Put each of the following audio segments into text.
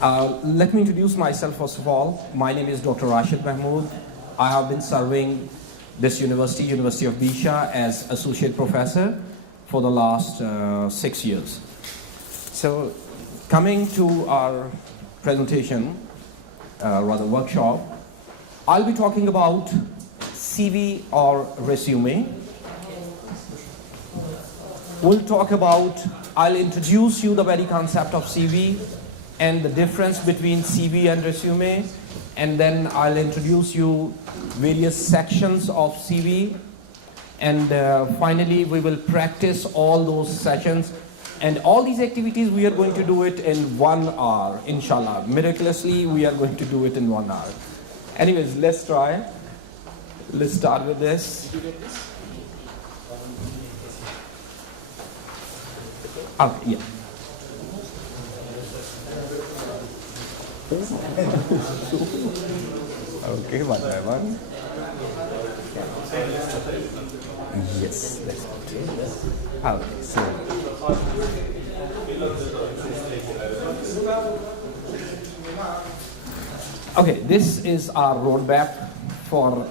Let me introduce myself first of all. My name is Dr. Rashid Mahmood. I have been serving this university, University of Bisha, as associate professor for the last 6 years. So, coming to our presentation, rather workshop, I'll be talking about CV or resume. I'll introduce you the very concept of CV and the difference between CV and resume, and then I'll introduce you various sections of CV, and finally we will practice all those sessions, and all these activities we are going to do it in 1 hour, inshallah. Miraculously we are going to do it in 1 hour. Anyways, let's try. Let's start with this. Did you get this? Okay, yeah. Okay, one by one. Yes, that's it. Okay, so. Okay, this is our roadmap for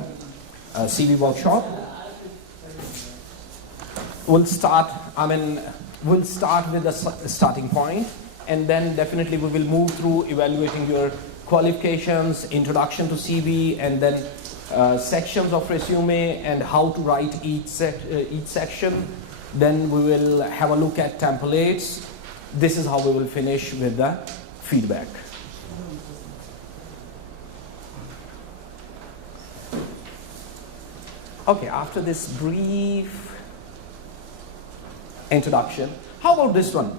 CV workshop. We'll start with the starting point, and then definitely we will move through evaluating your qualifications, introduction to CV, and then sections of resume and how to write each section. Then we will have a look at templates. This is how we will finish with the feedback. Okay, after this brief introduction, how about this one?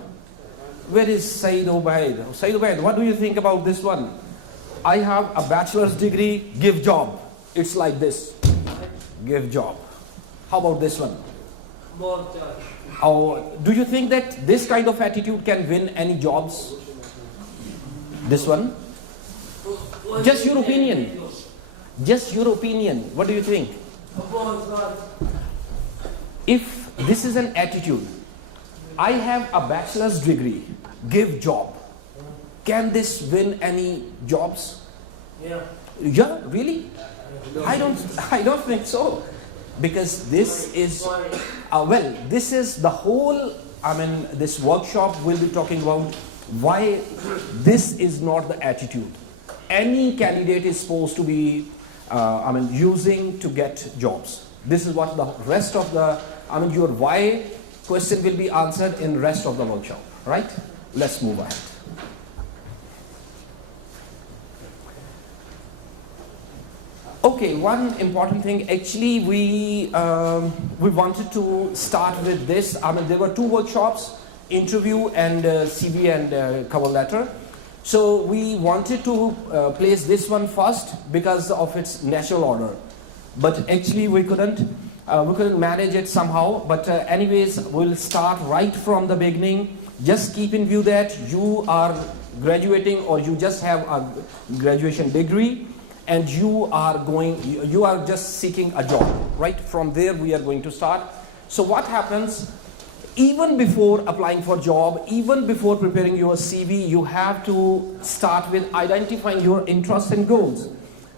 Where is Saeed Obaid? Saeed Obaid, what do you think about this one? I have a bachelor's degree, give job. It's like this, give job. How about this one? Do you think that this kind of attitude can win any jobs? This one? Just your opinion. Just your opinion. What do you think? If this is an attitude, I have a bachelor's degree, give job. Can this win any jobs? Yeah. Yeah, really? I don't think so. Because this is, this is the whole, this workshop will be talking about why this is not the attitude. Any candidate is supposed to be, using to get jobs. This is what the rest of the, your why question will be answered in rest of the workshop, right? Let's move ahead. Okay, one important thing, actually we wanted to start with this. There were 2 workshops, interview and CV and cover letter. So we wanted to place this one first because of its natural order. But actually we couldn't manage it somehow. But anyways, we'll start right from the beginning. Just keep in view that you are graduating or you just have a graduation degree and you are just seeking a job, right? From there we are going to start. So what happens, even before applying for job, even before preparing your CV, you have to start with identifying your interests and goals.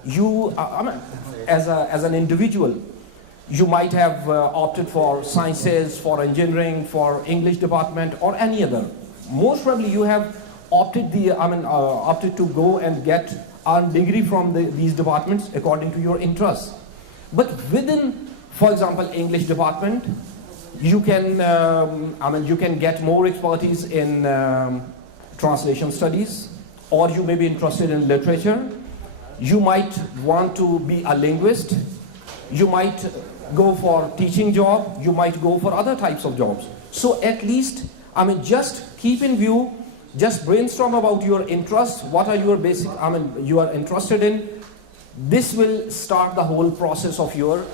You, as an individual, you might have opted for sciences, for engineering, for English department, or any other. Most probably you have opted to go and get a degree from these departments according to your interests. But within, for example, English department, you can get more expertise in translation studies, or you may be interested in literature. You might want to be a linguist. You might go for teaching job. You might go for other types of jobs. So at least, just keep in view, just brainstorm about your interests. What are your basic, you are interested in. This will start the whole process of your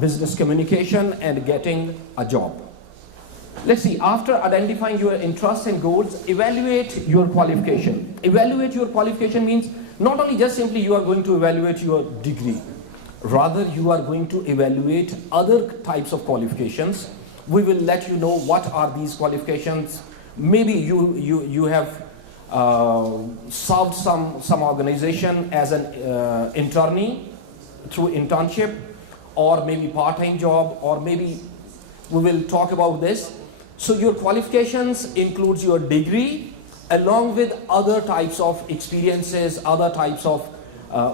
business communication and getting a job. Let's see, after identifying your interests and goals, evaluate your qualification. Evaluate your qualification means not only just simply you are going to evaluate your degree, rather you are going to evaluate other types of qualifications. We will let you know what are these qualifications. Maybe you have served some organization as an internee through internship, or maybe part-time job, or maybe we will talk about this. So your qualifications includes your degree along with other types of experiences, other types of,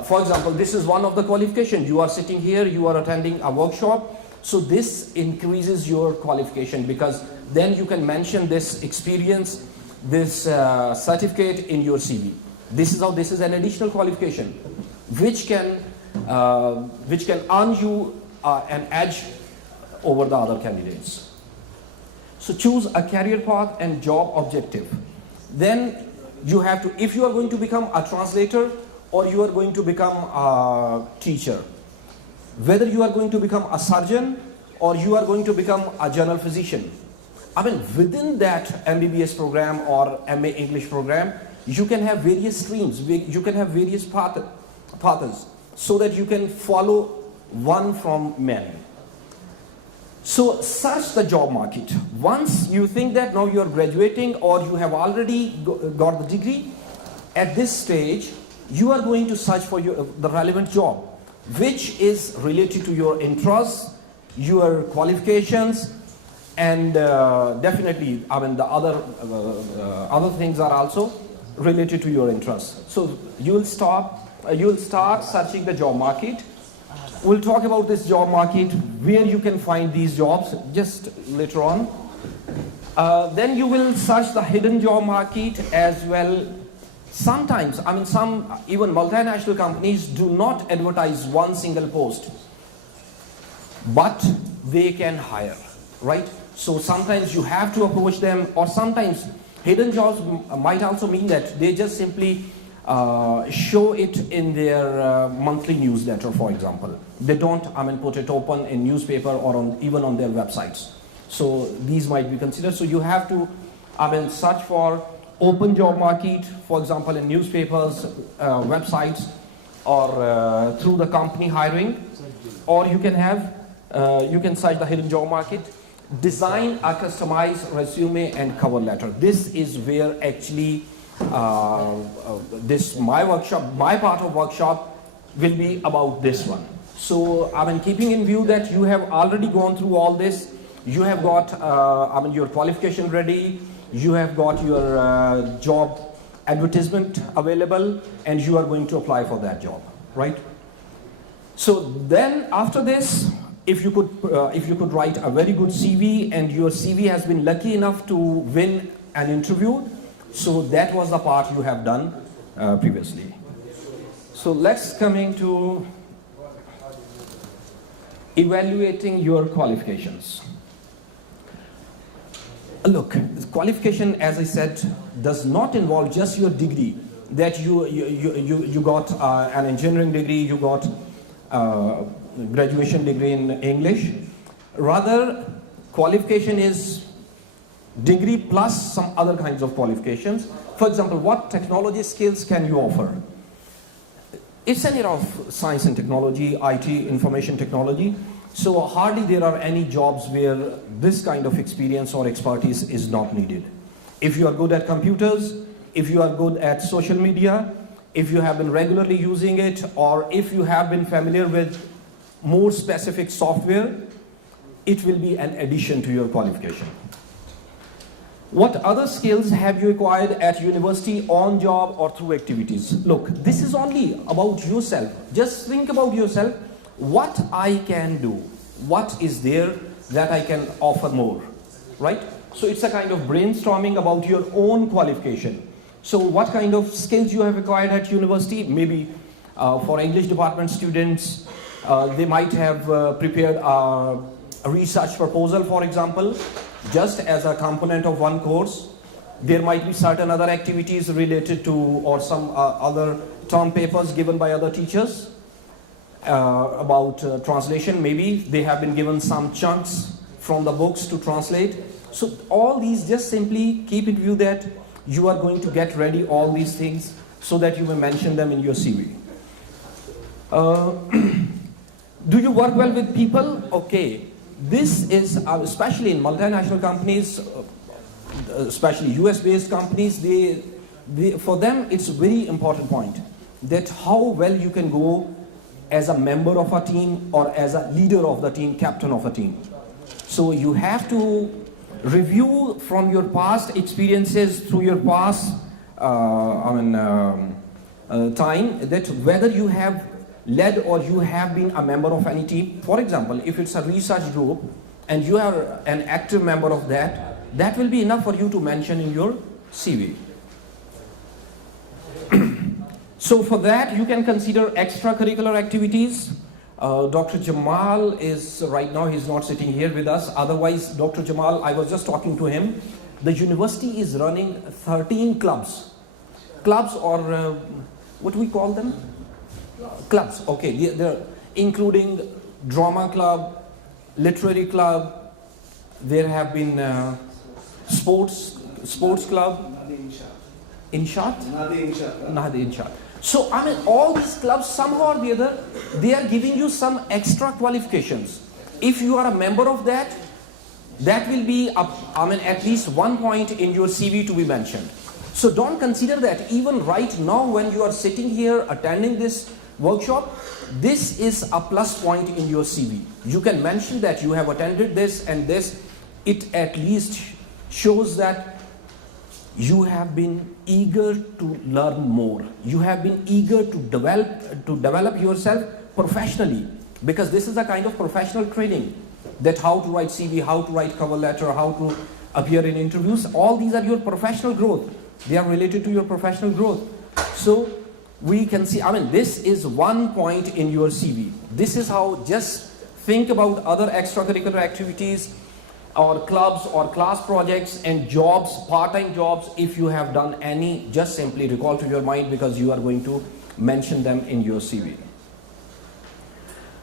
for example, this is one of the qualifications. You are sitting here, you are attending a workshop. So this increases your qualification, because then you can mention this experience, this certificate in your CV. This is an additional qualification, which can earn you an edge over the other candidates. So choose a career path and job objective. Then you have to, if you are going to become a translator or you are going to become a teacher, whether you are going to become a surgeon or you are going to become a general physician, I mean, within that MBBS program or MA English program, you can have various streams, you can have various paths, so that you can follow one from many. So search the job market. Once you think that now you are graduating or you have already got the degree, at this stage, you are going to search for the relevant job, which is related to your interests, your qualifications, and definitely, I mean, the other things are also related to your interests. So you will start searching the job market. We'll talk about this job market, where you can find these jobs just later on. Then you will search the hidden job market as well. Sometimes, I mean, even multinational companies do not advertise one single post, but they can hire, right? So sometimes you have to approach them, or sometimes hidden jobs might also mean that they just simply show it in their monthly newsletter, for example. They don't, I mean, put it open in newspaper or even on their websites. So these might be considered. So you have to, I mean, search for open job market, for example, in newspapers, websites, or through the company hiring, or you can search the hidden job market. Design a customized resume and cover letter. This is where actually my part of workshop will be about this one. So I mean, keeping in view that you have already gone through all this, you have got I mean, your qualification ready, you have got your job advertisement available, and you are going to apply for that job, right? So then after this, if you could write a very good CV, and your CV has been lucky enough to win an interview, so that was the part you have done previously. So let's coming to evaluating your qualifications. Look, qualification, as I said, does not involve just your degree, that you got an engineering degree, you got graduation degree in English. Rather, qualification is degree plus some other kinds of qualifications. For example, what technology skills can you offer? It's an era of science and technology, IT, information technology. So hardly there are any jobs where this kind of experience or expertise is not needed. If you are good at computers, if you are good at social media, if you have been regularly using it, or if you have been familiar with more specific software, it will be an addition to your qualification. What other skills have you acquired at university, on job, or through activities? Look, this is only about yourself. Just think about yourself. What I can do? What is there that I can offer more? Right? So it's a kind of brainstorming about your own qualification. So what kind of skills you have acquired at university? Maybe for English department students, they might have prepared a research proposal, for example, just as a component of one course. There might be certain other activities related to, or some other term papers given by other teachers about translation. Maybe they have been given some chunks from the books to translate. So all these, just simply keep in view that you are going to get ready all these things so that you may mention them in your CV. Do you work well with people? Okay. This is, especially in multinational companies, especially US-based companies, they for them it's a very important point that how well you can go as a member of a team or as a leader of the team, captain of a team. So you have to review from your past experiences through your past time that whether you have led or you have been a member of any team. For example, if it's a research group and you are an active member of that, that will be enough for you to mention in your CV. So for that you can consider extracurricular activities. Dr. Jamal is right now, he's not sitting here with us. Otherwise, Dr. Jamal, I was just talking to him. The university is running 13 clubs. Clubs or what do we call them? Clubs, okay. They're including drama club, literary club. There have been sports club. In short? Nadi in short. So I mean, all these clubs somehow or the other, they are giving you some extra qualifications. If you are a member of that, that will be at least 1 point in your CV to be mentioned. So don't consider that even right now when you are sitting here attending this workshop, this is a plus point in your CV. You can mention that you have attended this and this. It at least shows that you have been eager to learn more. You have been eager to develop yourself professionally, because this is a kind of professional training, that how to write CV, how to write cover letter, how to appear in interviews. All these are your professional growth. They are related to your professional growth. So we can see, this is 1 point in your CV. This is how, just think about other extracurricular activities or clubs or class projects and jobs, part-time jobs. If you have done any, just simply recall to your mind, because you are going to mention them in your CV.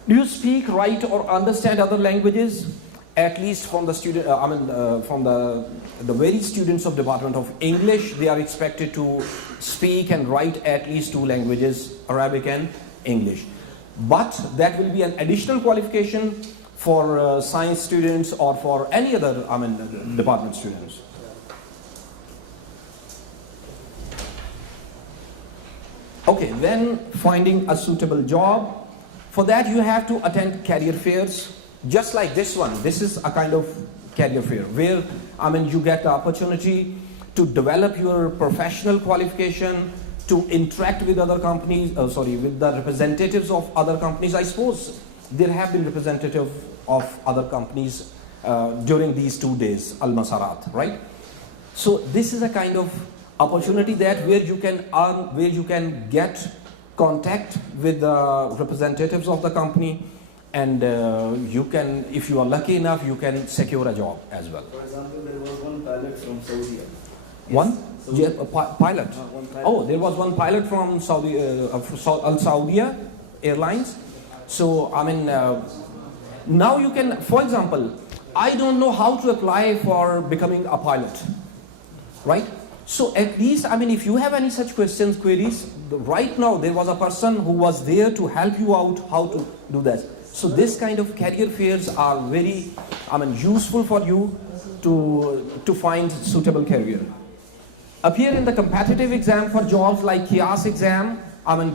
Do you speak, write or understand other languages? At least from the student, from the very students of Department of English, they are expected to speak and write at least 2 languages, Arabic and English. But that will be an additional qualification for science students or for any other department students. Okay, then finding a suitable job. For that you have to attend career fairs, just like this one. This is a kind of career fair where you get the opportunity to develop your professional qualification, to interact with other companies, with the representatives of other companies. I suppose there have been representatives of other companies during these 2 days, Al-Masarat, right? So this is a kind of opportunity that where you can earn, where you can get contact with the representatives of the company, and you can, if you are lucky enough, you can secure a job as well. For example, there was one pilot from Saudi. One? Saudi. Yeah, a pilot. One pilot. Oh, there was one pilot from Saudi, Al Saudia Airlines. So now you can, for example, I don't know how to apply for becoming a pilot, right? So at least, if you have any such questions, queries, right now there was a person who was there to help you out how to do that. So this kind of career fairs are very, useful for you to find suitable career. Appear in the competitive exam for jobs like KIAS exam.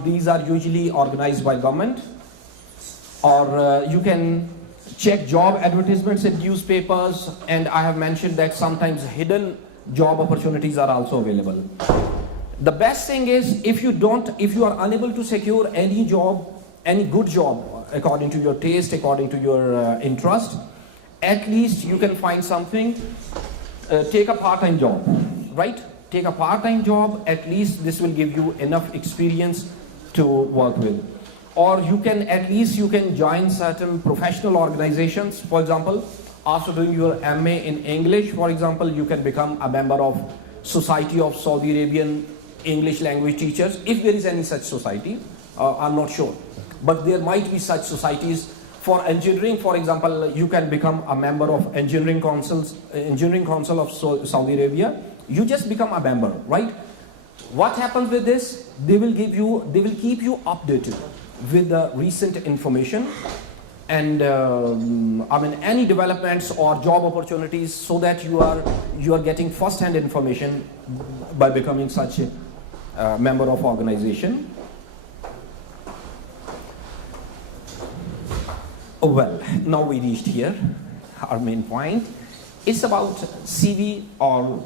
These are usually organized by government. Or you can check job advertisements in newspapers, and I have mentioned that sometimes hidden job opportunities are also available. The best thing is, if you are unable to secure any job, any good job according to your taste, according to your interest, at least you can find something. Take a part-time job, right? Take a part-time job. At least this will give you enough experience to work with. Or you can join certain professional organizations. For example, after doing your MA in English, for example, you can become a member of Society of Saudi Arabian English Language Teachers. If there is any such society, I'm not sure, but there might be such societies. For engineering, for example, you can become a member of Engineering Council of Saudi Arabia. You just become a member, right? What happens with this? They will keep you updated with the recent information and any developments or job opportunities, so that you are getting first-hand information by becoming such member of organization. Well, now we reached here, our main point. It's about CV or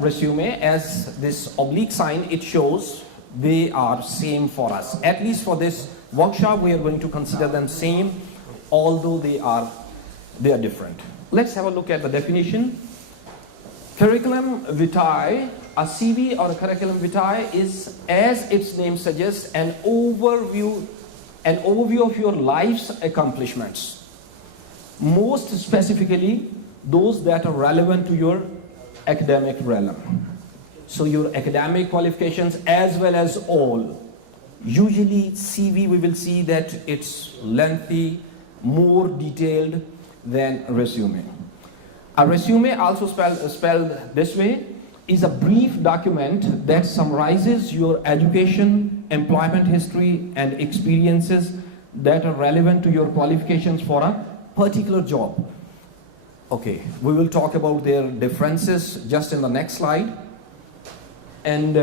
resume. As this oblique sign, it shows they are same for us. At least for this workshop, we are going to consider them same, although they are different. Let's have a look at the definition. Curriculum vitae, a CV or a curriculum vitae is, as its name suggests, an overview of your life's accomplishments. Most specifically, those that are relevant to your academic realm. So your academic qualifications as well as all. Usually CV, we will see that it's lengthy, more detailed than resume. A resume, also spelled this way, is a brief document that summarizes your education, employment history, and experiences that are relevant to your qualifications for a particular job. Okay, we will talk about their differences just in the next slide. And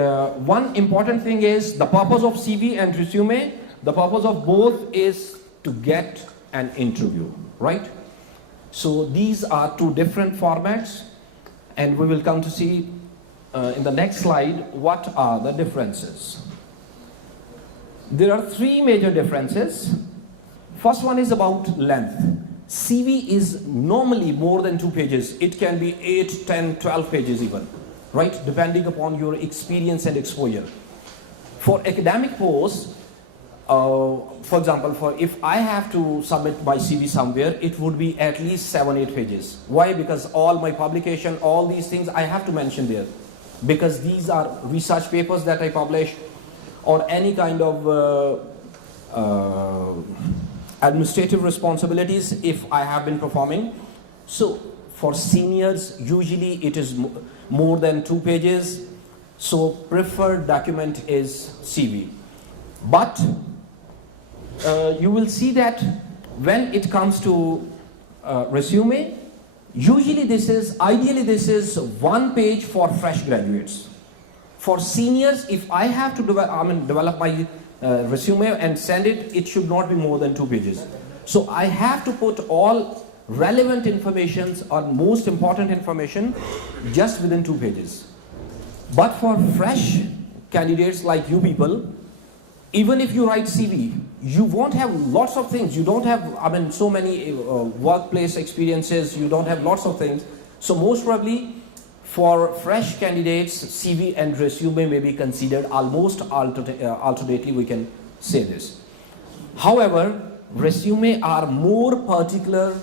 one important thing is the purpose of CV and resume. The purpose of both is to get an interview, right? So these are two different formats, and we will come to see in the next slide what are the differences. There are three major differences. First one is about length. CV is normally more than 2 pages. It can be 8, 10, 12 pages even, right? Depending upon your experience and exposure. For academic posts, for example, if I have to submit my CV somewhere, it would be at least 7, 8 pages. Why? Because all my publication, all these things I have to mention there. Because these are research papers that I publish, or any kind of administrative responsibilities if I have been performing. So for seniors, usually it is more than 2 pages. So preferred document is CV. But you will see that when it comes to resume, ideally this is 1 page for fresh graduates. For seniors, if I have to develop my resume and send it, it should not be more than 2 pages. So I have to put all relevant information or most important information just within 2 pages. But for fresh candidates like you people, even if you write CV, you won't have lots of things. You don't have, so many workplace experiences. You don't have lots of things. So most probably, for fresh candidates, CV and resume may be considered almost alternately, we can say this. However, resume are more particular.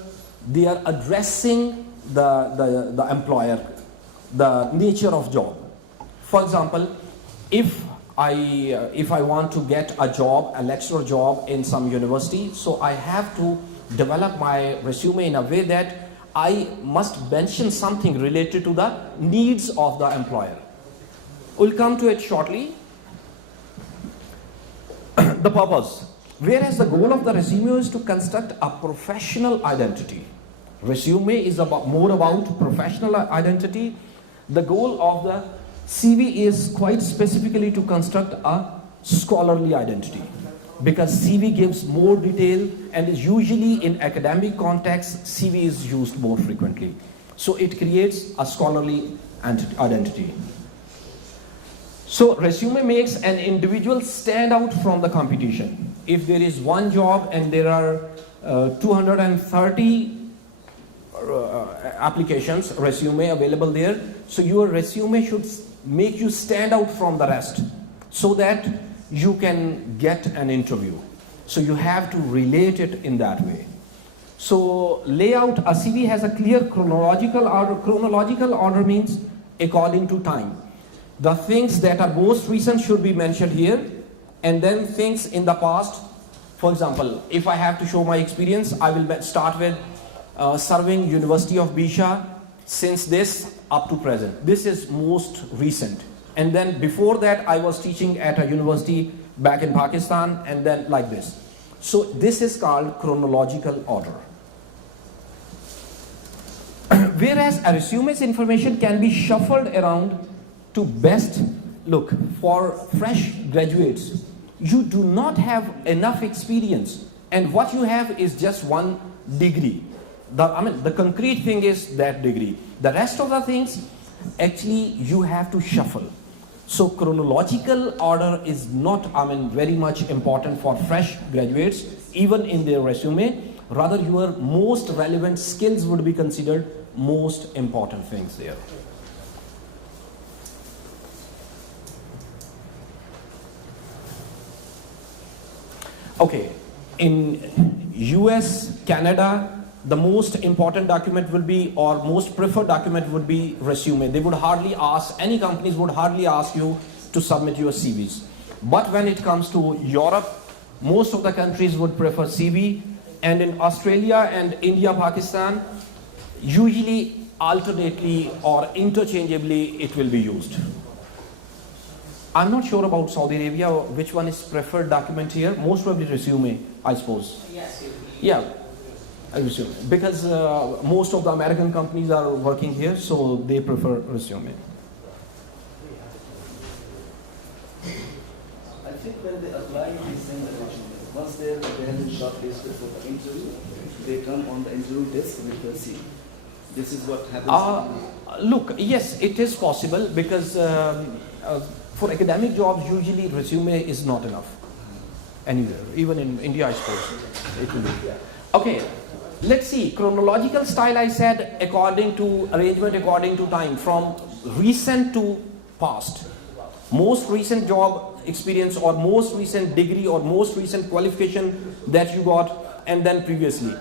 They are addressing the employer, the nature of job. For example, if I want to get a job, a lecturer job in some university, so I have to develop my resume in a way that I must mention something related to the needs of the employer. We'll come to it shortly. The purpose. Whereas the goal of the resume is to construct a professional identity. Resume is more about professional identity. The goal of the CV is quite specifically to construct a scholarly identity, because CV gives more detail and is usually in academic context, CV is used more frequently. So it creates a scholarly identity. So resume makes an individual stand out from the competition. If there is one job and there are 230 applications, resume available there, so your resume should make you stand out from the rest so that you can get an interview. So you have to relate it in that way. So layout, a CV has a clear chronological order. Chronological order means according to time. The things that are most recent should be mentioned here, and then things in the past. For example, if I have to show my experience, I will start with serving University of Bisha since this up to present. This is most recent. And then before that, I was teaching at a university back in Pakistan, and then like this. So this is called chronological order. Whereas a resume's information can be shuffled around to best look, for fresh graduates, you do not have enough experience, and what you have is just one degree. The concrete thing is that degree. The rest of the things, actually, you have to shuffle. So chronological order is not, very much important for fresh graduates, even in their resume. Rather, your most relevant skills would be considered most important things there. Okay, in US, Canada, the most important document will be, or most preferred document would be resume. They would hardly ask, any companies would hardly ask you to submit your CVs. But when it comes to Europe, most of the countries would prefer CV, and in Australia and India, Pakistan, usually alternately or interchangeably it will be used. I'm not sure about Saudi Arabia, which one is preferred document here. Most probably resume, I suppose. Yes. Yeah, I resume. Because most of the American companies are working here, so they prefer resume. I think when they apply, they send the resume. Once they have been shortlisted for the interview, they come on the interview desk with the CV. This is what happens. Look, yes, it is possible, because for academic jobs, usually resume is not enough anywhere. Even in India, I suppose it will be. Okay, let's see. Chronological style, I said, according to arrangement, according to time, from recent to past. Most recent job experience, or most recent degree, or most recent qualification that you got, and then previously.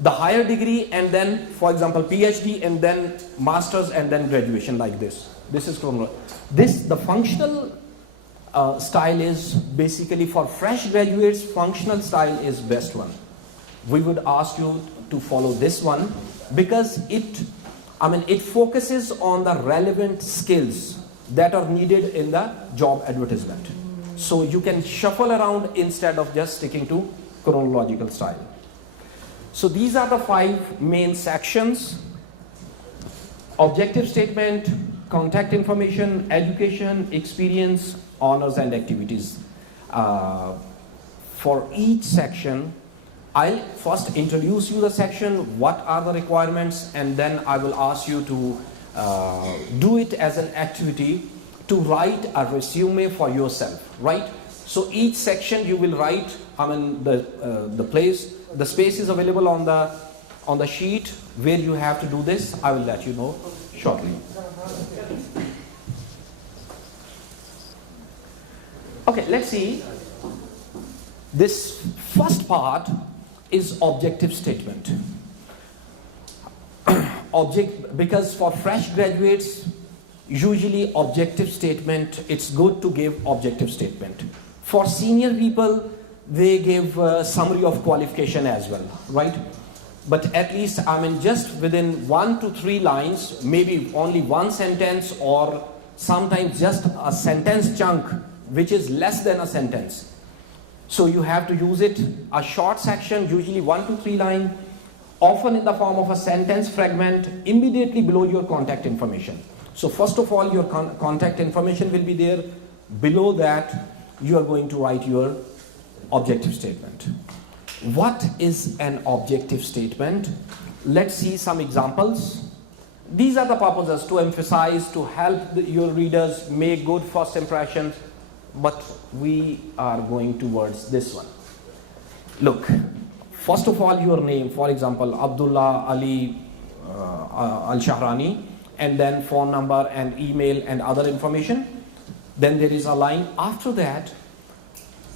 The higher degree, and then, for example, PhD, and then masters, and then graduation, like this. This is chronological. The functional style is basically for fresh graduates. Functional style is best one. We would ask you to follow this one, because it focuses on the relevant skills that are needed in the job advertisement. So you can shuffle around instead of just sticking to chronological style. So these are the 5 main sections: objective statement, contact information, education, experience, honors, and activities. For each section, I'll first introduce you the section, what are the requirements, and then I will ask you to do it as an activity to write a resume for yourself, right? So each section you will write, the space is available on the sheet where you have to do this. I will let you know shortly. Okay, let's see. This first part is objective statement. Because for fresh graduates, usually objective statement, it's good to give objective statement. For senior people, they give a summary of qualification as well, right? But at least, just within 1 to 3 lines, maybe only one sentence, or sometimes just a sentence chunk, which is less than a sentence. So you have to use it, a short section, usually 1 to 3 lines, often in the form of a sentence fragment immediately below your contact information. So first of all, your contact information will be there. Below that, you are going to write your objective statement. What is an objective statement? Let's see some examples. These are the purposes: to emphasize, to help your readers make good first impressions. But we are going towards this one. Look, first of all, your name, for example, Abdullah Ali Al-Shahrani, and then phone number and email and other information. Then there is a line after that.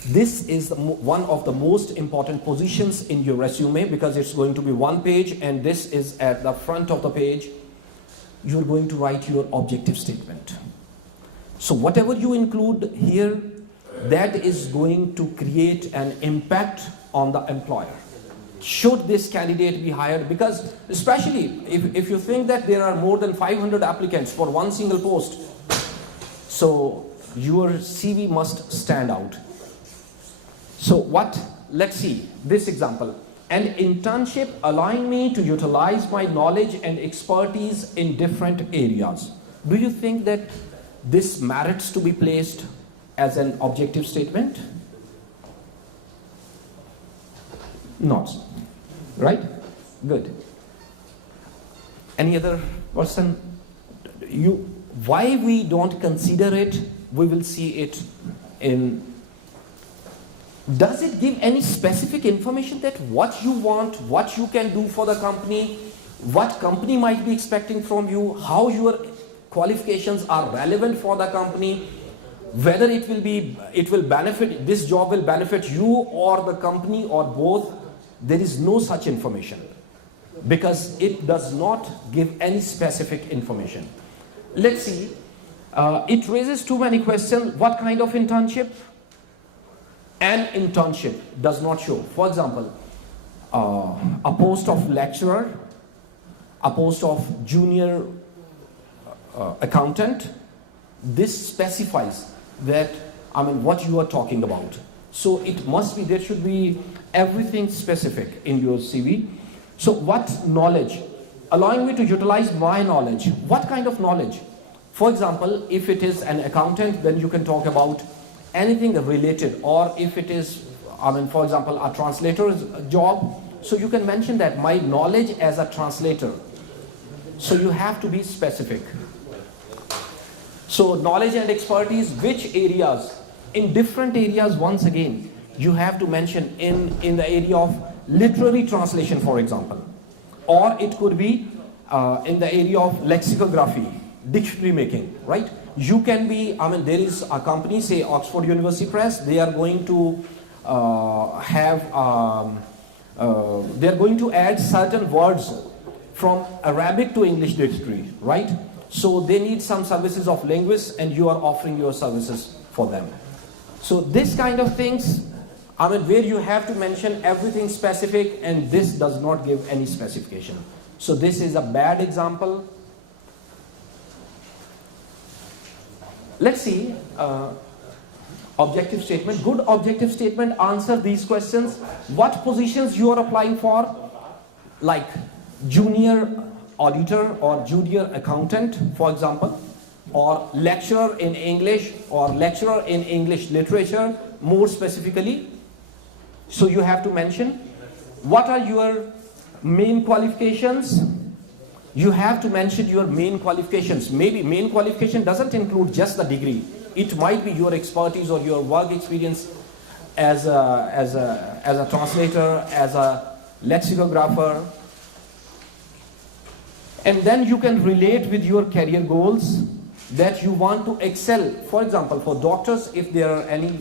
This is one of the most important positions in your resume, because it's going to be 1 page, and this is at the front of the page. You're going to write your objective statement. So whatever you include here, that is going to create an impact on the employer. Should this candidate be hired? Because especially if you think that there are more than 500 applicants for one single post, so your CV must stand out. So let's see this example. An internship allowing me to utilize my knowledge and expertise in different areas. Do you think that this merits to be placed as an objective statement? Not. Right? Good. Any other person? Why we don't consider it, we will see it in. Does it give any specific information that what you want, what you can do for the company, what company might be expecting from you, how your qualifications are relevant for the company, whether it will benefit, this job will benefit you or the company or both? There is no such information because it does not give any specific information. Let's see, it raises too many questions. What kind of internship? An internship does not show. For example, a post of lecturer, a post of junior accountant, this specifies that, what you are talking about. So it must be, there should be everything specific in your CV. So what knowledge? Allowing me to utilize my knowledge. What kind of knowledge? For example, if it is an accountant, then you can talk about anything related, or if it is, for example, a translator's job, so you can mention that my knowledge as a translator. So you have to be specific. So knowledge and expertise, which areas? In different areas, once again, you have to mention in the area of literary translation, for example. Or it could be in the area of lexicography, dictionary making, right? You can be, there is a company, say Oxford University Press, they are going to they are going to add certain words from Arabic to English dictionary, right? So they need some services of linguists and you are offering your services for them. So this kind of things, where you have to mention everything specific and this does not give any specification. So this is a bad example. Let's see, objective statement. Good objective statement answer these questions. What positions you are applying for? Like junior auditor or junior accountant, for example, or lecturer in English or lecturer in English literature, more specifically. So you have to mention what are your main qualifications. You have to mention your main qualifications. Maybe main qualification doesn't include just the degree. It might be your expertise or your work experience as a translator, as a lexicographer. And then you can relate with your career goals that you want to excel. For example, for doctors, if there are any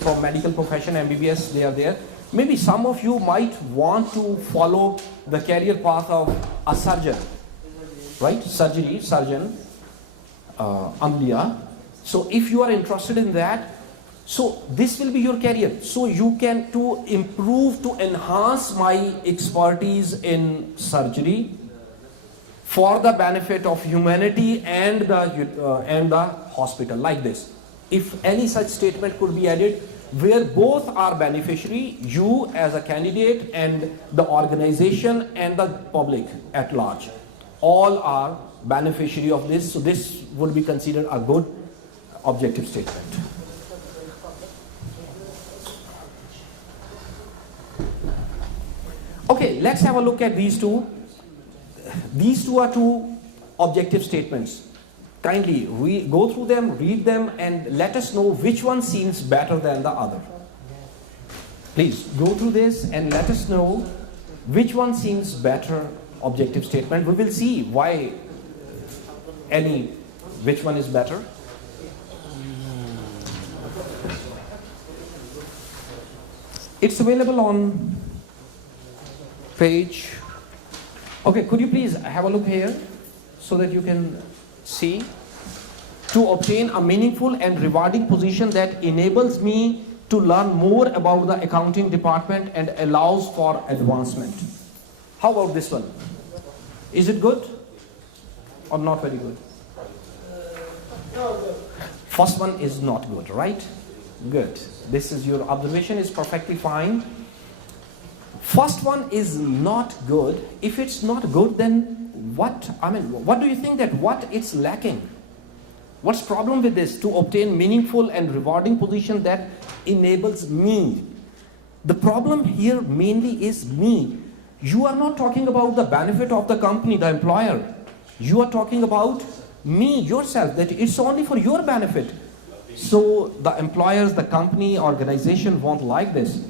from medical profession, MBBS, they are there. Maybe some of you might want to follow the career path of a surgeon, right? Surgeon, Amliya. So if you are interested in that, so this will be your career. So you can, to improve, to enhance my expertise in surgery for the benefit of humanity and the hospital, like this. If any such statement could be added, where both are beneficiary, you as a candidate and the organization and the public at large, all are beneficiary of this. So this would be considered a good objective statement. Okay, let's have a look at these two. These two are two objective statements. Kindly go through them, read them, and let us know which one seems better than the other. Please go through this and let us know which one seems better objective statement. We will see why which one is better. It's available on page. Okay, could you please have a look here so that you can see? To obtain a meaningful and rewarding position that enables me to learn more about the accounting department and allows for advancement. How about this one? Is it good or not very good? First one is not good, right? Good. This is your observation is perfectly fine. First one is not good. If it's not good, then what do you think that what it's lacking? What's problem with this? To obtain meaningful and rewarding position that enables me. The problem here mainly is me. You are not talking about the benefit of the company, the employer. You are talking about me, yourself, that it's only for your benefit. So the employers, the company, organization won't like this.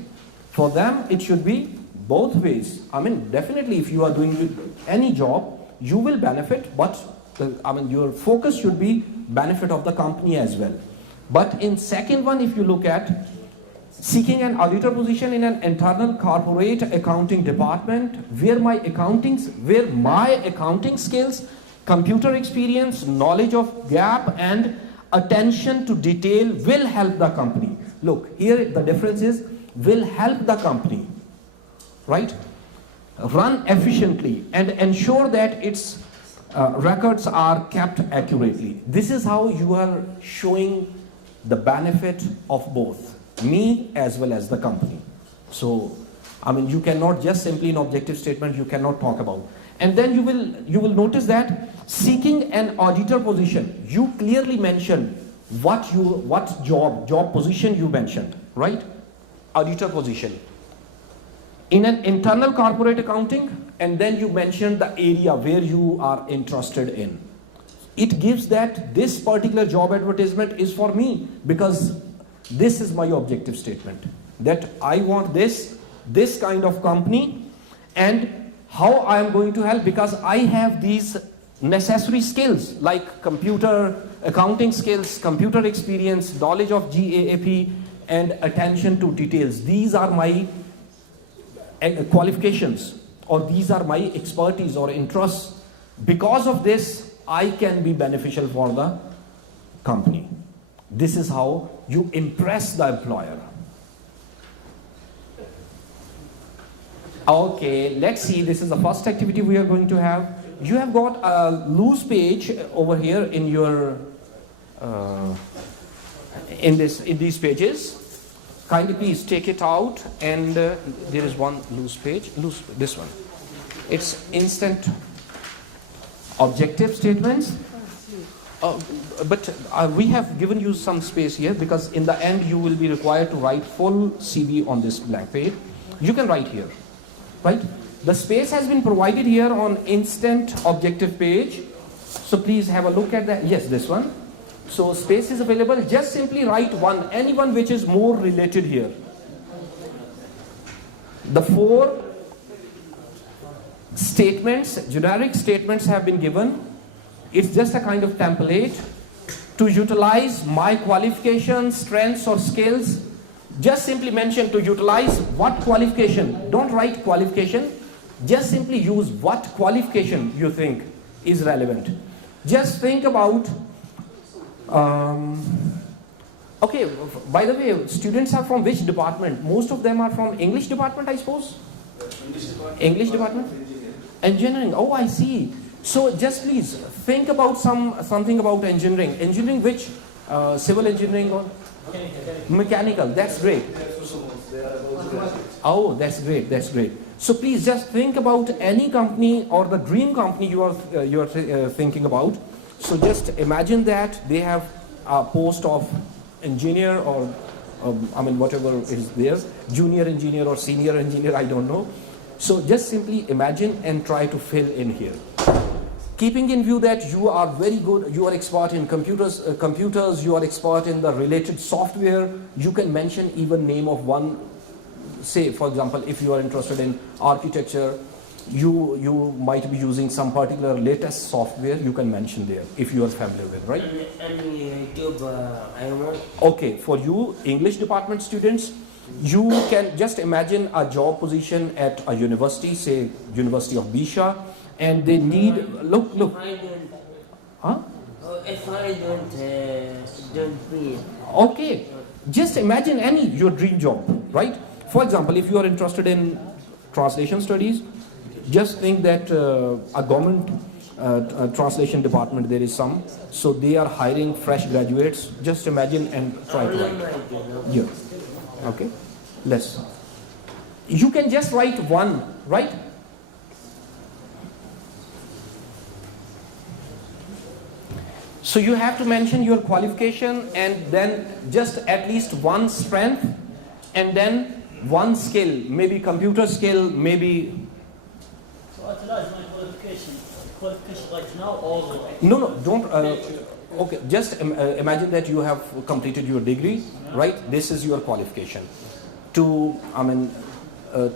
For them, it should be both ways. I mean, definitely if you are doing any job, you will benefit, but your focus should be benefit of the company as well. But in second one, if you look at seeking an auditor position in an internal corporate accounting department where my accounting skills, computer experience, knowledge of GAAP and attention to detail will help the company. Look, here the difference is will help the company, right? Run efficiently and ensure that its records are kept accurately. This is how you are showing the benefit of both me as well as the company. So, you cannot just simply in objective statement, you cannot talk about. And then you will notice that seeking an auditor position, you clearly mention what job position you mentioned, right? Auditor position. In an internal corporate accounting, and then you mentioned the area where you are interested in. It gives that this particular job advertisement is for me because this is my objective statement. That I want this kind of company and how I am going to help because I have these necessary skills like computer accounting skills, computer experience, knowledge of GAAP and attention to details. These are my qualifications or these are my expertise or interests. Because of this, I can be beneficial for the company. This is how you impress the employer. Okay, let's see. This is the first activity we are going to have. You have got a loose page over here in your in these pages. Kindly please take it out, and there is one loose page. This one. It's instant objective statements. But we have given you some space here because in the end you will be required to write full CV on this blank page. You can write here, right? The space has been provided here on instant objective page. So please have a look at that. Yes, this one. So space is available. Just simply write anyone which is more related here. The 4 statements, generic statements have been given. It's just a kind of template to utilize my qualifications, strengths or skills. Just simply mention to utilize what qualification. Don't write qualification. Just simply use what qualification you think is relevant. Just think about, okay, by the way, students are from which department? Most of them are from English department, I suppose? English department? Engineering. Oh, I see. So just please think about something about engineering. Engineering which? Civil engineering or? Mechanical. That's great. Oh, that's great. That's great. So please just think about any company or the dream company you are thinking about. So just imagine that they have a post of engineer or whatever is there, junior engineer or senior engineer, I don't know. So just simply imagine and try to fill in here. Keeping in view that you are very good, you are expert in computers, you are expert in the related software, you can mention even name of one. Say, for example, if you are interested in architecture, you might be using some particular latest software, you can mention there if you are familiar with, right? Okay, for you English department students, you can just imagine a job position at a university, say University of Bisha, and they need, look. If I don't read. Okay, just imagine your dream job, right? For example, if you are interested in translation studies, just think that a government translation department, there is some, so they are hiring fresh graduates. Just imagine and try to write. Yeah. Okay. Let's. You can just write one, right? So So you have to mention your qualification and then just at least one strength and then one skill, maybe computer skill, maybe. So utilize my qualification right now or? No, don't. Okay, just imagine that you have completed your degree, right? This is your qualification. To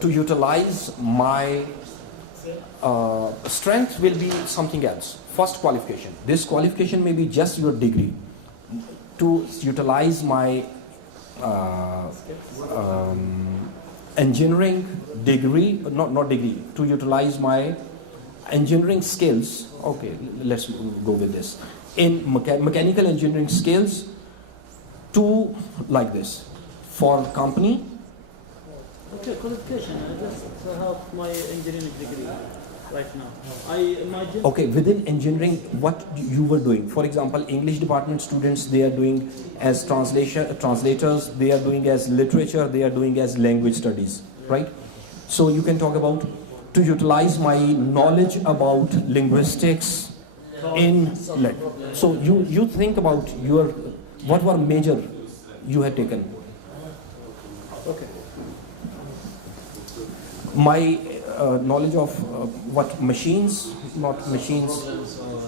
utilize my strength will be something else. First qualification. This qualification may be just your degree. To utilize my engineering degree, not degree, to utilize my engineering skills. Okay, let's go with this. In mechanical engineering skills, to like this. For company. Okay, qualification. I just have my engineering degree right now. I imagine. Okay, within engineering, what you were doing? For example, English department students, they are doing as translators, they are doing as literature, they are doing as language studies, right? So you can talk about to utilize my knowledge about linguistics in. So you think about what were major you had taken. Okay. My knowledge of what machines, not machines.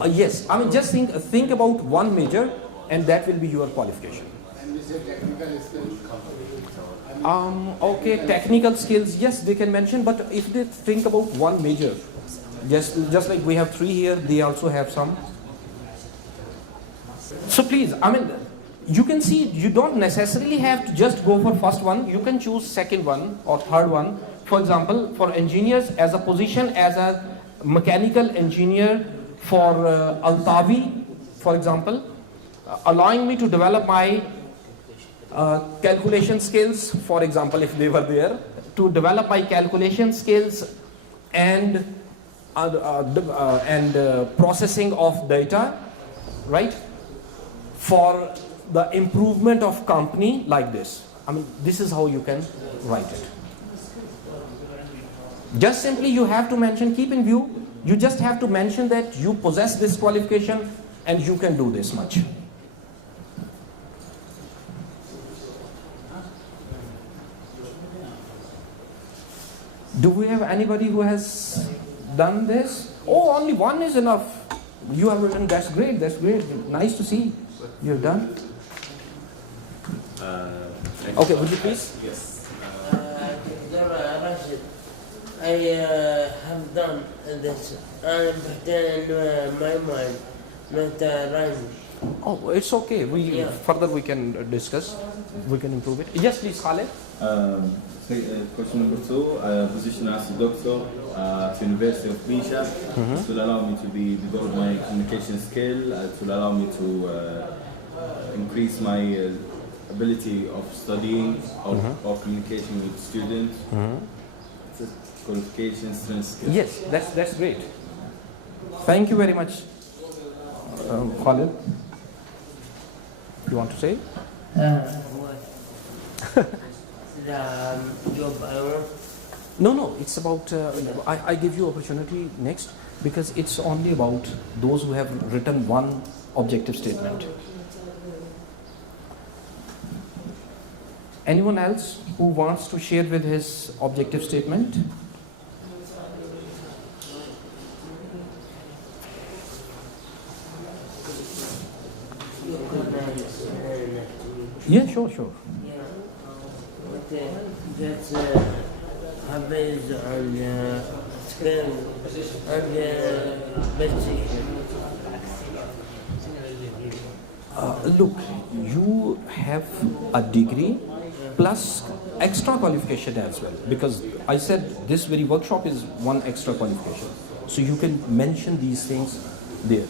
Yes, I mean just think about one major, and that will be your qualification. And we say technical skills. Okay, technical skills. Yes, they can mention, but if they think about one major, just like we have 3 here, they also have some. So please, I mean, you can see you don't necessarily have to just go for first one. You can choose second one or third one. For example, for engineers, as a position as a mechanical engineer for Altavi, for example, allowing me to develop my calculation skills, for example, if they were there, to develop my calculation skills and processing of data, right? For the improvement of company like this. I mean, this is how you can write it. Just simply you have to mention, keep in view, you just have to mention that you possess this qualification and you can do this much. Do we have anybody who has done this? Oh, only one is enough. You have written, that's great, nice to see. You're done? Okay, would you please? Yes. Dora, I have done this and then my mind, not rhyme. Oh, it's okay. Further we can discuss. We can improve it. Yes, please, Khaled. Question number 2, position as a doctor at University of Misha. It will allow me to develop my communication skill. It will allow me to increase my ability of studying or communication with students. Qualifications, strength, skills. Yes, that's great. Thank you very much, Khalid. You want to say? What? The job I want. No, it's about, I give you opportunity next because it's only about those who have written one objective statement. Anyone else who wants to share with his objective statement? Yeah, sure. Yeah. That's based on skill and basic. Look, you have a degree plus extra qualification as well, because I said this very workshop is one extra qualification. So you can mention these things there.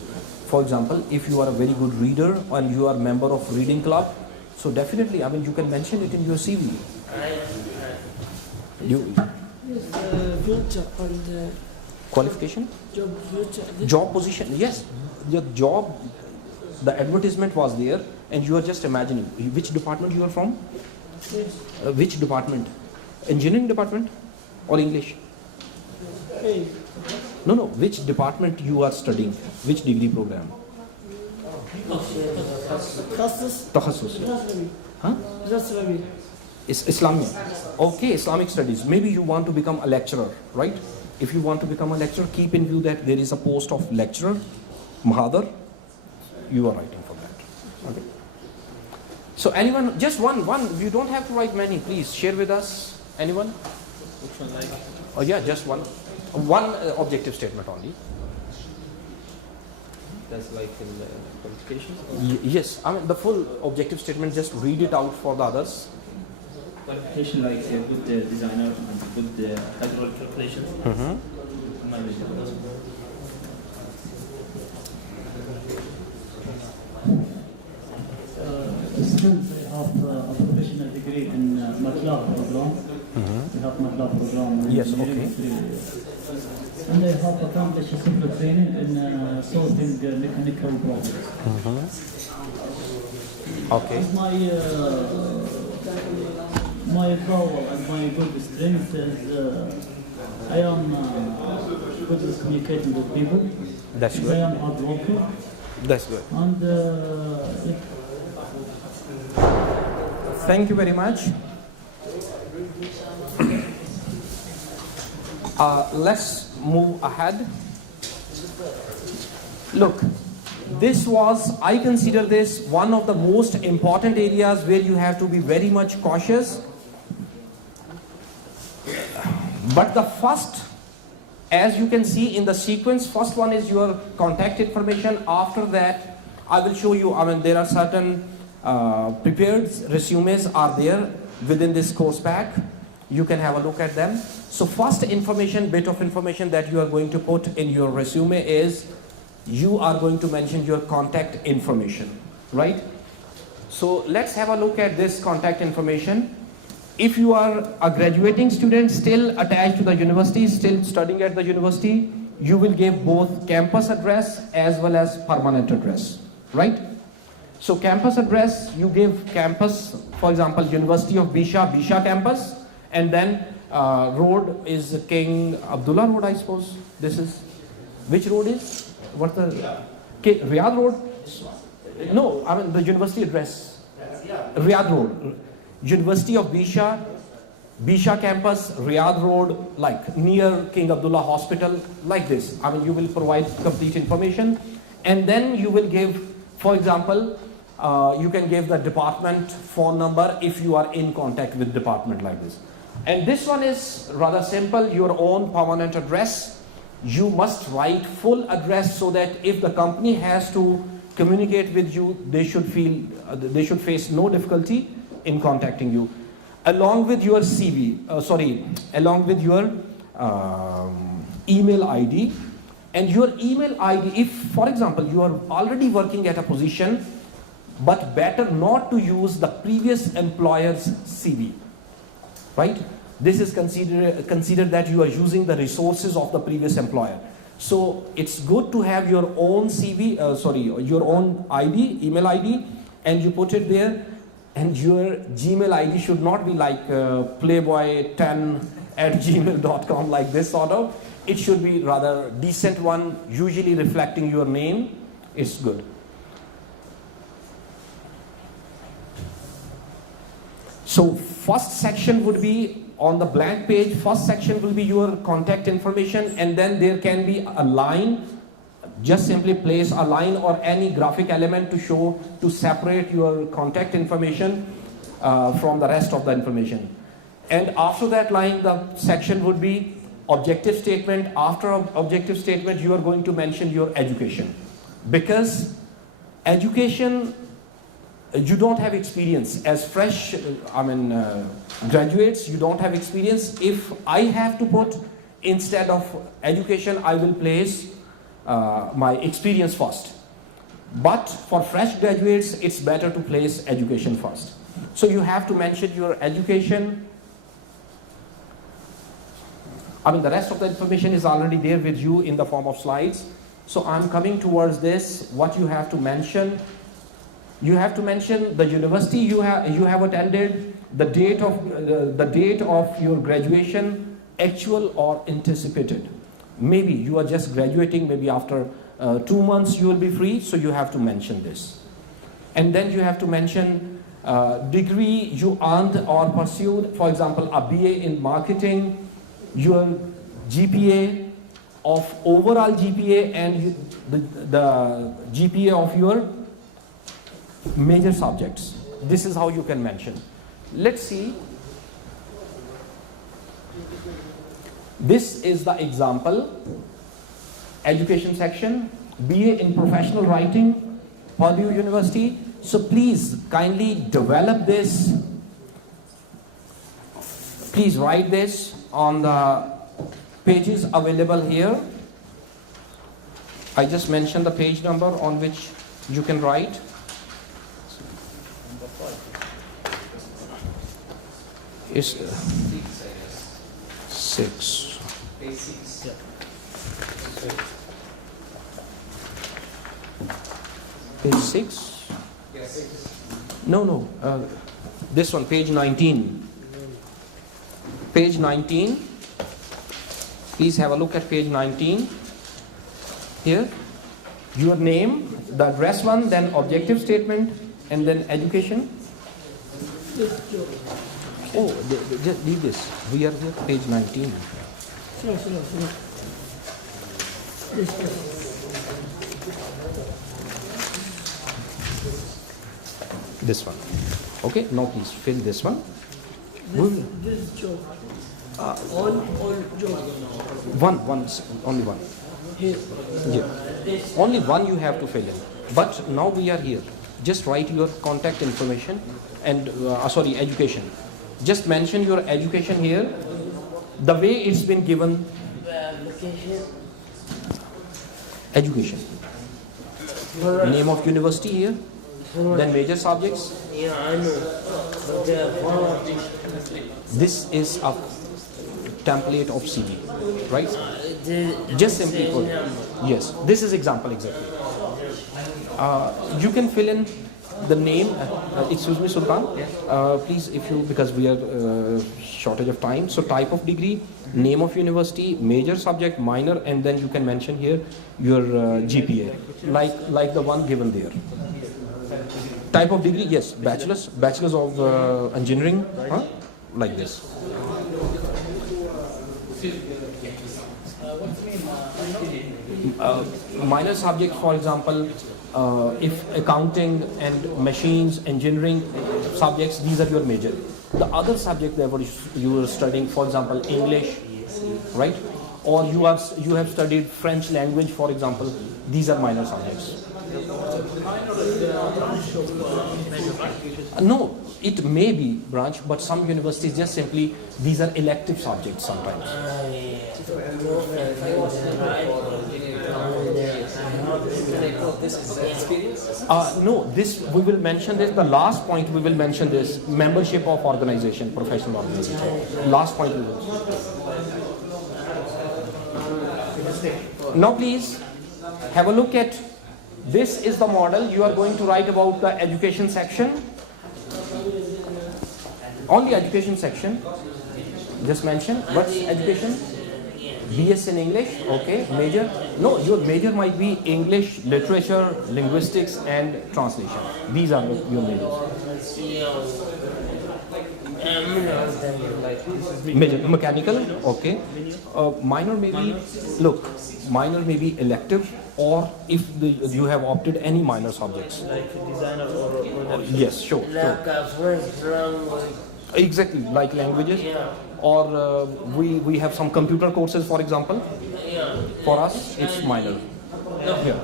For example, if you are a very good reader and you are a member of reading club, so definitely, I mean, you can mention it in your CV. Future and Qualification? job future. Job position, yes. Your job, the advertisement was there and you are just imagining. Which department you are from? Which department? Engineering department or English? Hey, No, which department you are studying? Which degree program? تخصص تخصص. دراسة عربية. Huh? دراسة عربية. Islamic. Okay, Islamic studies. Maybe you want to become a lecturer, right? If you want to become a lecturer, keep in view that there is a post of lecturer, Mahadar. You are writing for that. Okay. So anyone, just one. You don't have to write many. Please share with us. Anyone? Which one like? Oh yeah, just one. One objective statement only. That's like in qualifications? Yes, I mean the full objective statement. Just read it out for the others. Qualification like a good designer and a good hydraulic calculations. Since I have a professional degree in MATLAB program, we have MATLAB program. Yes, okay. And I have accomplished a simple training in solving mechanical problems. Okay. And my power and my good strength is I am good at communicating with people. That's I good. am hard worker. That's good. And Thank you very much. Let's move ahead. Look, I consider this one of the most important areas where you have to be very much cautious. But the first, as you can see in the sequence, first one is your contact information. After that, I will show you, there are certain prepared resumes are there within this course pack. You can have a look at them. So first bit of information that you are going to put in your resume is you are going to mention your contact information, right? So let's have a look at this contact information. If you are a graduating student still attached to the university, still studying at the university, you will give both campus address as well as permanent address, right? So campus address, you give campus, for example, University of Bisha campus, and then road is King Abdullah Road, I suppose. This is, which road is? What's the, Riyadh Road? No, the university address. Riyadh Road. University of Bisha campus, Riyadh Road, like near King Abdullah Hospital, like this. You will provide complete information. And then you will give, for example, you can give the department phone number if you are in contact with department like this. And this one is rather simple, your own permanent address. You must write full address so that if the company has to communicate with you, they should face no difficulty in contacting you. Along with your along with your email ID. And your email ID, if for example you are already working at a position, but better not to use the previous employer's CV, right? This is considered that you are using the resources of the previous employer. So it's good to have your own CV, your own ID, email ID, and you put it there. And your Gmail ID should not be like playboy10@gmail.com, like this sort of. It should be rather decent one, usually reflecting your name. It's good. So first section would be on the blank page. First section will be your contact information, and then there can be a line. Just simply place a line or any graphic element to separate your contact information from the rest of the information. And after that line, the section would be objective statement. After objective statement, you are going to mention your education. Because education, you don't have experience. As fresh, graduates, you don't have experience. If I have to put, instead of education, I will place my experience first. But for fresh graduates, it's better to place education first. So you have to mention your education. The rest of the information is already there with you in the form of slides. So I'm coming towards this. What you have to mention. You have to mention the university you have attended, the date of your graduation, actual or anticipated. Maybe you are just graduating, maybe after 2 months you will be free, so you have to mention this. And then you have to mention degree you earned or pursued, for example, a BA in marketing, your GPA of overall GPA and the GPA of your major subjects. This is how you can mention. Let's see. This is the example. Education section, BA in professional writing, Purdue University. So please kindly develop this. Please write this on the pages available here. I just mentioned the page number on which you can write. It's 6. Page 6? No. This one, page 19. Page 19. Please have a look at page 19. Here, your name, the address one, then objective statement, and then education. Oh, just leave this. We are here, page 19. Sure. This one. Okay, now please fill this one. This job. All job. Only one. Here. Yeah. Only one you have to fill in. But now we are here. Just write your contact information and education. Just mention your education here. The way it's been given. Education. Name of university here. Then major subjects. Yeah, I know. But This is a template of CV, right? Just simply put. Yes, this is example exactly. You can fill in the name. Excuse me, Sultan. Please, if you, because we are shortage of time. So type of degree, name of university, major subject, minor, and then you can mention here your GPA, like the one given there. Type of degree, yes, bachelor's of engineering, like this. Minor subject, for example, if accounting and machines, engineering subjects, these are your major. The other subject that you are studying, for example, English, right? Or you have studied French language, for example, these are minor subjects. No, it may be branch, but some universities just simply, these are elective subjects sometimes. No, this we will mention this. The last point we will mention this: membership of organization, professional organization. Last point we will. Now, please have a look at. This is the model. You are going to write about the education section. Only education section. Just mention what's education. BS in English, okay. Major, no, your major might be English, literature, linguistics, and translation. These are your majors. Major, mechanical, okay. Minor maybe, look, minor may be elective, or if you have opted any minor subjects. Like designer or yes, sure. Exactly, like languages. Or we have some computer courses, for example. For us, it's minor. Yeah.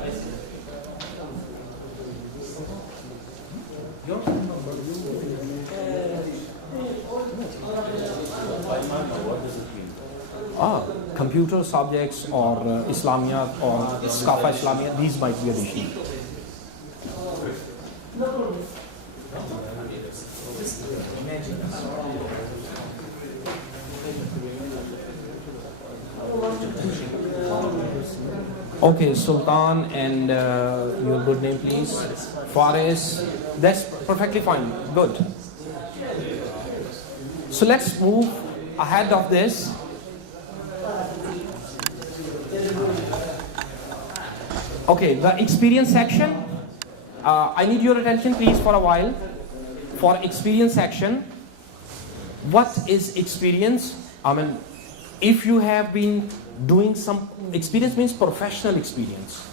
Computer subjects or Islamia or Skafa Islamia, these might be additional. Okay, Sultan, and your good name, please. Faris. That's perfectly fine. Good. So let's move ahead of this. Okay, the experience section. I need your attention please for a while. For experience section, what is experience? I mean, if you have been doing some, experience means professional experience.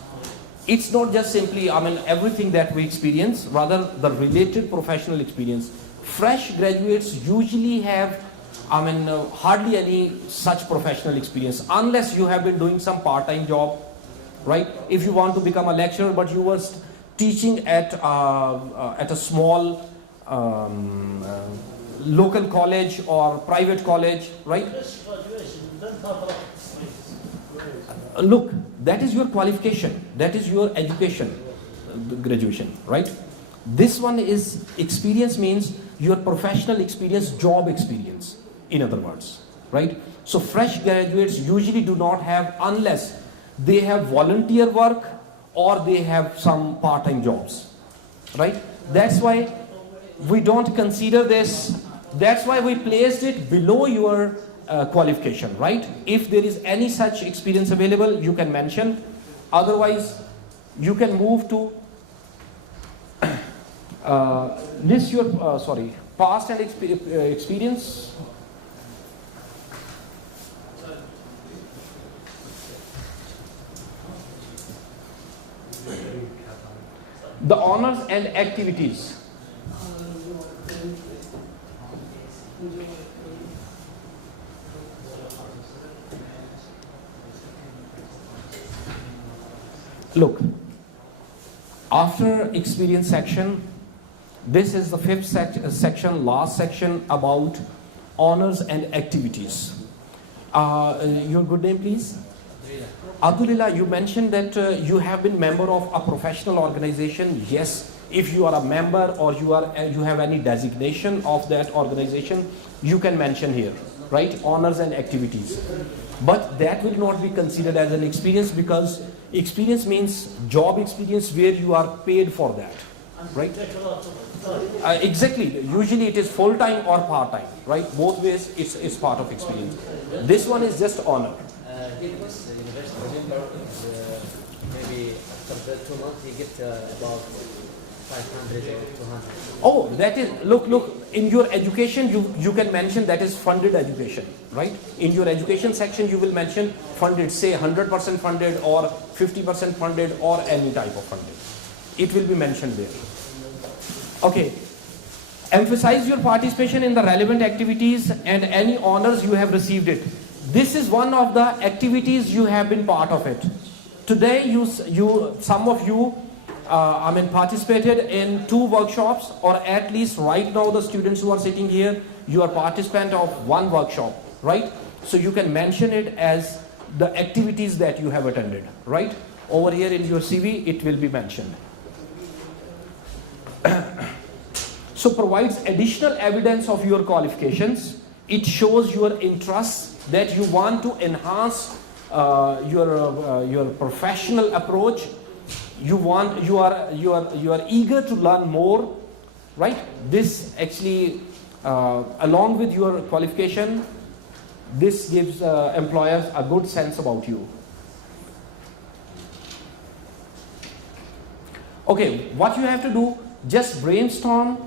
It's not just simply, I mean, everything that we experience, rather the related professional experience. Fresh graduates usually have, I mean, hardly any such professional experience, unless you have been doing some part-time job, right? If you want to become a lecturer, but you were teaching at a small local college or private college, right? Look, that is your qualification, that is your education, graduation, right? This one is experience, means your professional experience, job experience, in other words, right? So fresh graduates usually do not have, unless they have volunteer work or they have some part-time jobs, right? That's why we don't consider this, that's why we placed it below your qualification, right? If there is any such experience available, you can mention. Otherwise, you can move to list your past and experience. The honors and activities. Look, after experience section, this is the fifth section, last section about honors and activities. Your good name, please? Abdulillah, you mentioned that you have been member of a professional organization. Yes, if you are a member or you have any designation of that organization, you can mention here, right? Honors and activities. But that will not be considered as an experience, because experience means job experience where you are paid for that, right? Exactly. Usually it is full-time or part-time, right? Both ways it's part of experience. This one is just honor. He was university member, maybe after 2 months he get about 500 or 200. Oh, that is, look, in your education you can mention that is funded education, right? In your education section you will mention funded, say 100% funded or 50% funded or any type of funded. It will be mentioned there. Okay. Emphasize your participation in the relevant activities and any honors you have received it. This is one of the activities you have been part of it. Today some of you participated in 2 workshops, or at least right now the students who are sitting here, you are participant of 1 workshop, right? So you can mention it as the activities that you have attended, right? Over here in your CV, it will be mentioned. So provides additional evidence of your qualifications. It shows your interest, that you want to enhance your professional approach. You are eager to learn more, right? This actually, along with your qualification, this gives employers a good sense about you. Okay, what you have to do, just brainstorm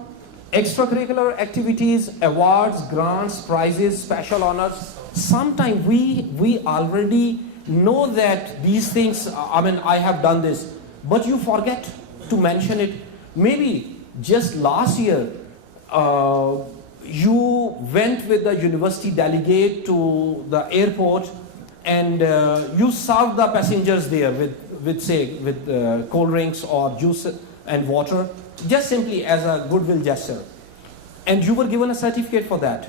extracurricular activities, awards, grants, prizes, special honors. Sometimes we already know that these things, I have done this, but you forget to mention it. Maybe just last year, you went with the university delegate to the airport and you served the passengers there with cold drinks or juice and water, just simply as a goodwill gesture. And you were given a certificate for that.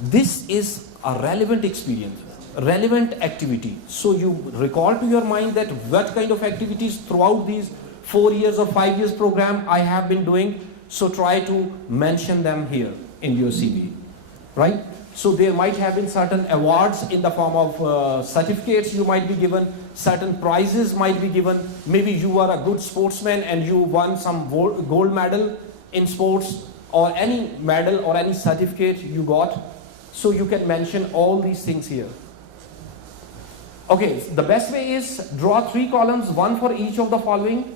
This is a relevant experience, relevant activity. So you recall to your mind that what kind of activities throughout these 4 years or 5 years program I have been doing. So try to mention them here in your CV, right? So there might have been certain awards in the form of certificates you might be given, certain prizes might be given. Maybe you are a good sportsman and you won some gold medal in sports, or any medal or any certificate you got. So you can mention all these things here. Okay, the best way is draw 3 columns, one for each of the following,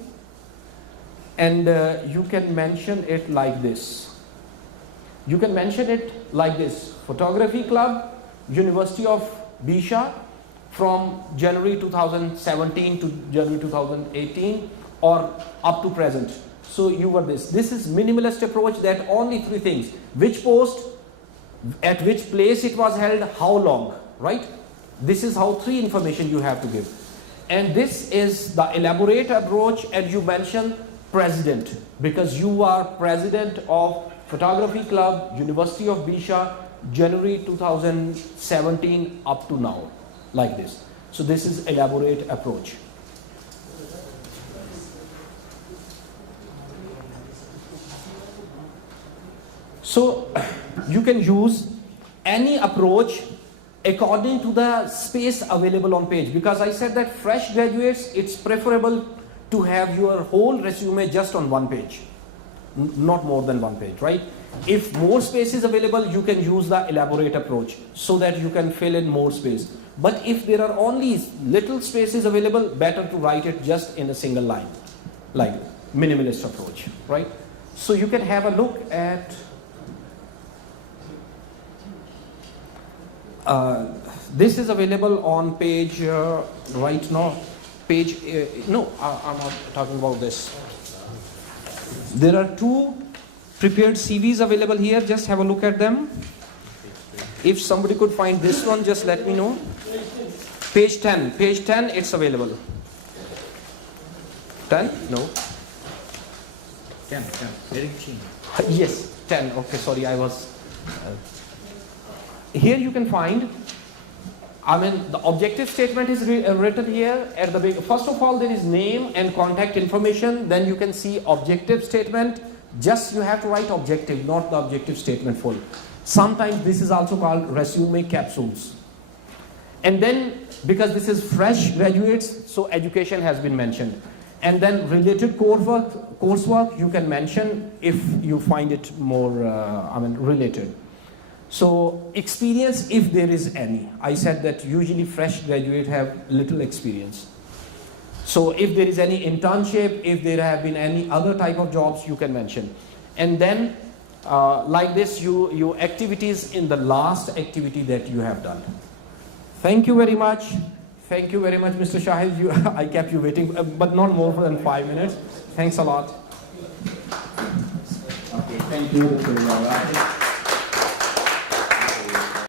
and you can mention it like this. You can mention it like this: Photography Club, University of Bisha, from January 2017 to January 2018, or up to present. So you were this. This is minimalist approach, that only 3 things: which post, at which place it was held, how long, right? This is how 3 information you have to give. And this is the elaborate approach, and you mention president, because you are president of Photography Club, University of Bisha, January 2017 up to now, like this. So this is elaborate approach. So you can use any approach according to the space available on page, because I said that fresh graduates, it's preferable to have your whole resume just on 1 page, not more than 1 page, right? If more space is available, you can use the elaborate approach so that you can fill in more space. But if there are only little spaces available, better to write it just in a single line, like minimalist approach, right? So you can have a look at this is available on page right now. Page no, I'm not talking about this. There are 2 prepared CVs available here. Just have a look at them. If somebody could find this one, just let me know. Page 10. Page 10, it's available. 10? No. 10. Very cheap. Yes, 10. Okay, sorry, I was. Here you can find, the objective statement is written here at the beginning. First of all, there is name and contact information. Then you can see objective statement. Just you have to write objective, not the objective statement full. Sometimes this is also called resume capsules. And then, because this is fresh graduates, so education has been mentioned. And then related coursework you can mention if you find it more related. So experience, if there is any. I said that usually fresh graduates have little experience. So if there is any internship, if there have been any other type of jobs, you can mention. And then like this, your activities in the last activity that you have done. Thank you very much. Thank you very much, Mr. Shahid. I kept you waiting, but not more than 5 minutes. Thanks a lot. Okay, thank you, Dr.